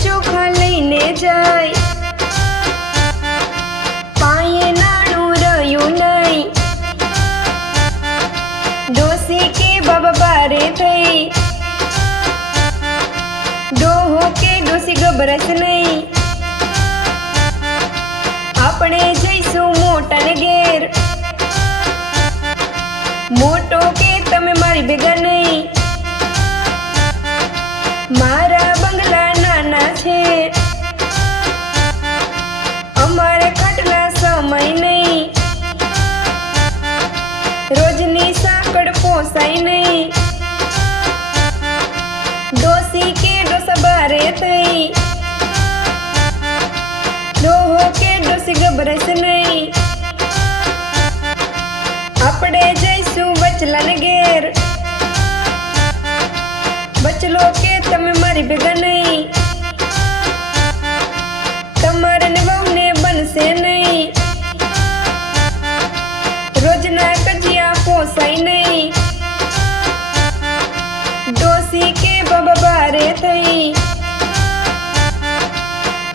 ચોખા લઈને જાય, પાયે નાણું રહ્યું નહીં, ડોસી કે બાબા બારે થઈ, ડોહો કે ડોસી ગભરસ નહીં, આપણે જઈશું મોટાને ઘેર, મોટો કે તમે મારી ભેગા નહીં, મારા બંગલા નાના છે, અમારે ખાટલા સમય નહીં, રોજની સાંકળ પોસાય નહીં, ડોસી કે ડોસા બારે થઈ, ડોહો કે ડોસી ગભરસ નહીં, આપણે જઈશું બચલાને ઘેર, બચલો કે તમે મારી ભેગા નહીં, તમારે ને વહુને બનશે નહીં, રોજના કજિયા પોસાય નહીં, ડોસી કે બાબા બારે થઈ,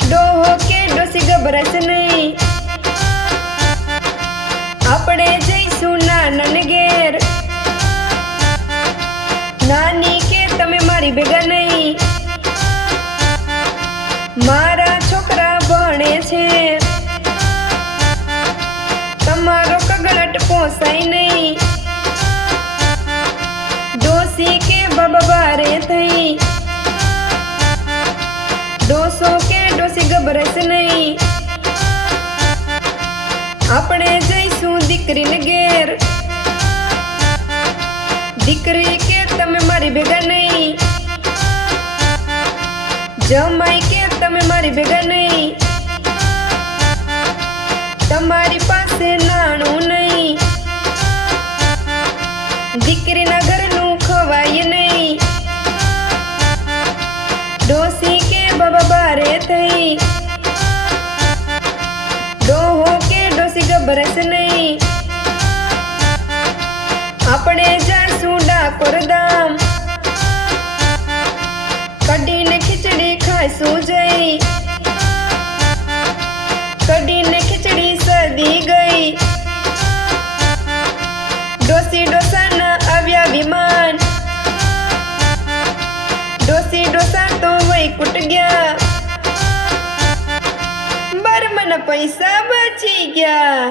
ડોહો કે ડોસી ગભરસ નહીં, આપણે જઈશું નાનાને ઘેર, નાની કે તમે મારી ભેગા નહીં, મારા છોકરા ભણે છે, તમારો કગળટ પોસાય નહીં, ડોસી કે બાબા બારે થઈ, ડોસો કે ડોસી ગભરસ નહીં, આપણે જઈશું દીકરીને ઘેર, દીકરી કે તમે મારી ભેગા નહીં, જમાઈ કે તમે મારી ભેગા નહીં, તમારી પાસે નાણું નહીં, દીકરીના ઘરનું ખવાય નહીં, ડોસી કે બાબા બારે થઈ, ડોહો કે ડોસી ગભરસ નહીં, આપણે જાશું ડાકોર ધામ, કઢીને ખીચડી ખાઈશું જઈ, કઢીને ખીચડી સદી ગઈ, ડોસી ડોસાના આવ્યા વિમાન, ડોસી ડોસા તો વૈકુંઠ ગયા, બર્મના પૈસા બચી ગયા।